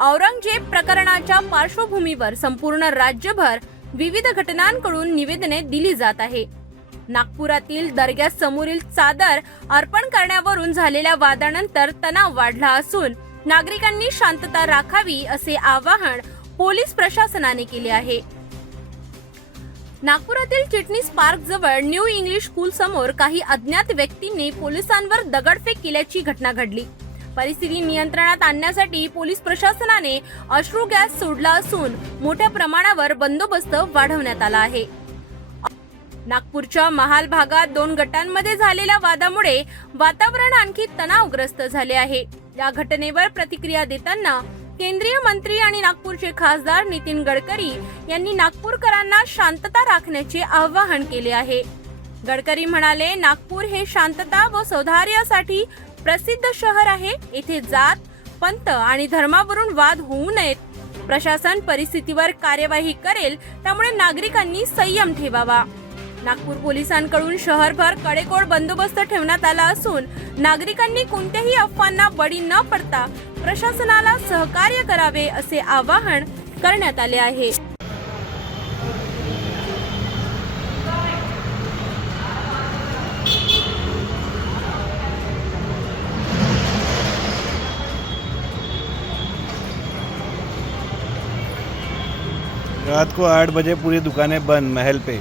औरंगजेब प्रकरणाच्या पार्श्वभूमीवर संपूर्ण राज्यभर विविध घटनांकडून निवेदने दिली जात आहे. नागपुरातील दर्ग्यासमोरील चादर अर्पण करण्यावरून झालेल्या वादानंतर तणाव वाढला असून नागरिकांनी शांतता राखावी असे आवाहन पोलीस प्रशासनाने केले आहे. नागपुरातील चिटणीस पार्क जवळ न्यू इंग्लिश स्कूल समोर काही अज्ञात व्यक्तींनी पोलिसांवर दगडफेक केल्याची घटना घडली. परिस्थिती नियंत्रणात आणण्यासाठी पोलीस प्रशासनाने अश्रू गॅस सोडला असून मोठ्या प्रमाणावर बंदोबस्त वाढवण्यात आला आहे. नागपूरच्या महाल भागात दोन गटांमध्ये झालेल्या वादामुळे वातावरण आणखी तणावग्रस्त झाले आहे. या घटनेवर प्रतिक्रिया देताना केंद्रीय मंत्री आणि नागपूरचे खासदार नितीन गडकरी यांनी नागपूरकरांना शांतता राखण्याचे आवाहन केले आहे. गडकरी म्हणाले नागपूर हे शांतता व सौधार्यासाठी प्रसिद्ध शहर आहे. इथे जात पंत आणि धर्मावरून वाद होऊ नयेत. प्रशासन परिस्थितीवर कार्यवाही करेल त्यामुळे नागरिकांनी संयम ठेवावा. नागपूर पोलिसांकडून शहरभर कडेकोड बंदोबस्त ठेवण्यात आला असून नागरिकांनी कोणत्याही अफवांना बळी न पडता प्रशासनाला सहकार्य करावे असे आवाहन करण्यात आले आहे. रात को आठ बजे पूरी दुकानें बंद महल पे